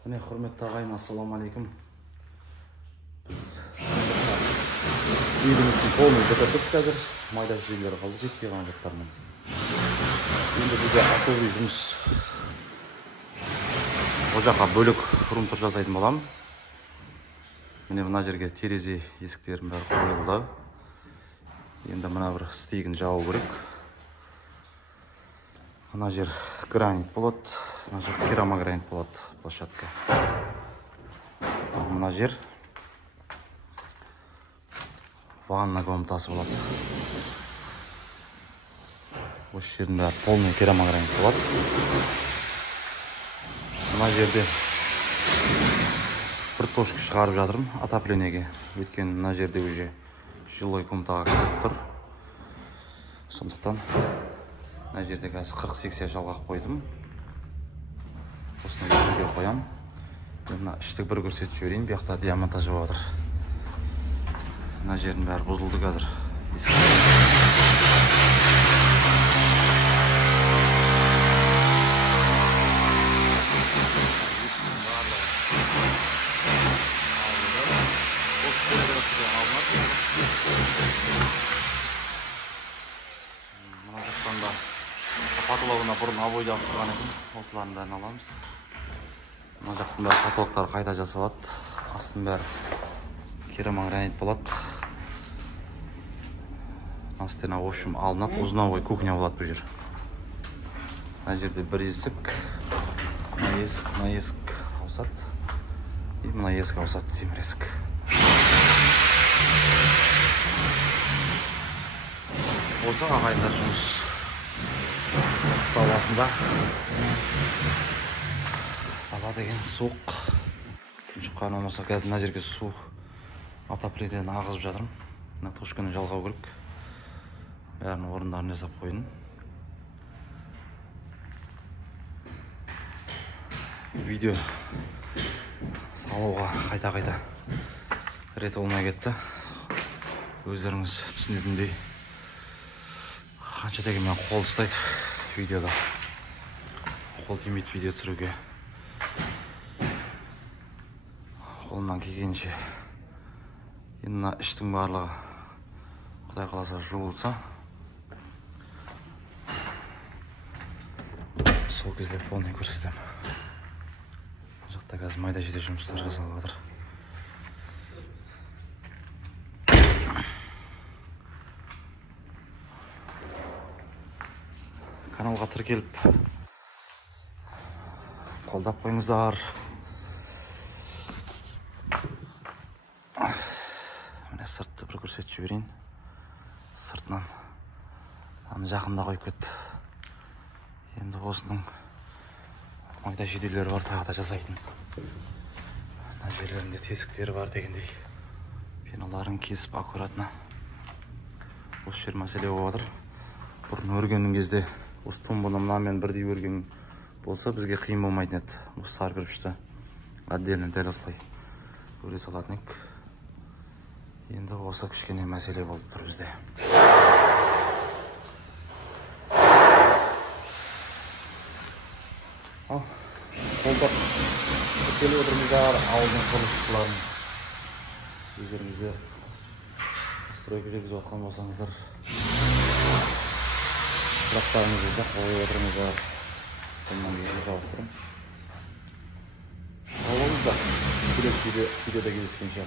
Міне, құрметті ағайын, ассаламу алейкум. Біз үйдің ішін полный бітірдік қазір. Майда жерлері қалды, жетпей қалған заттармен. Енді бізде асылы жұмыс. Ол жаққа бөлік румтур жасайтын боламын. Міне мына жерге терезе есіктерін бәрі қойылды. Енді мына бір стегін жабу керек. Мына жер гранит болады, мына жер керамогранит болады площадка. Мына жер ванна комнатасы болады. Осы жердің бәрі полный керамогранит болады. Мына жерде бір тошка шығарып жатырмын отоплениеге. Өйткені мына жерде уже жилой комнатаға кіріп тұр. Сондықтан мына жерде қазір 40-80 жалғақ қойдым. Осыны жерге қоям. Мына іштік бір көрсетіп жіберейін. Bu жақта демонтаж болып жатыр. Мына жердің бәрі бұзылды қазір. Мына жақтан да потологына бұрын обой жабыстырған екен. Осылардың бәрін аламыз. Мына жақтың бәрі потолоктары қайта жасалады. Астың бәрі керамогранит болады. Мына стена в общем алынады. Узновой кухня болады бұл жер. Мына жерде бір есік, мына есік ауысады. И мына есік ауысады, темір есік. Осы ағайындар жұмыс саласында. Сала деген суық. Күн шыққан болмаса қазір мына жерге су отоплениеден ағызып жатырмын. Мына тошканы жалғау керек. Бәрін орындарын жасап қойдым. Видео салуға қайта рет olmай кетті. Өздеріңіз түсінетіндей қанша дегенмен қол ұстайды видеода. Қол тимейді видео түсіруге. Қолымнан келгенше. Енді мына іштің барлығы Құдай қаласа жуылса, сол кезде полный көрсетем. Жақта қазір майда жеде жұмыстар жасалып жатыр. Каналға тіркеліп қолдап қойыңыздар. Міне сыртты бір көрсетіп жіберейін. Сыртынан жақында қойып кетті. Енді осының майда жеделері бар, тағы да жасайтын. Мына жерлерінде тесіктері бар дегендей. Пеналарын кесіп аккуратно. Осы жер мәселе болып жатыр. Бұрын өргеннің кезде осы тумбаны мынамен бірдей өрген болса, бізге қиын болмайтын еді. Осы сары кірпішті отдельно дәл осылай өре салатын ек. Енді осы кішкене мәселе болып тұр бізде. Қолдап келіп отырмыздар ауылдың құрылысшыларын. Өздеріңізде стройка жүргізіп жатқан болсаңыздар, сұрақтарыңыз болса қойып отырыңыздар. Сонан кейін жауап тұрмын. Сау болыңыздар. Келесі видеода кездескенше.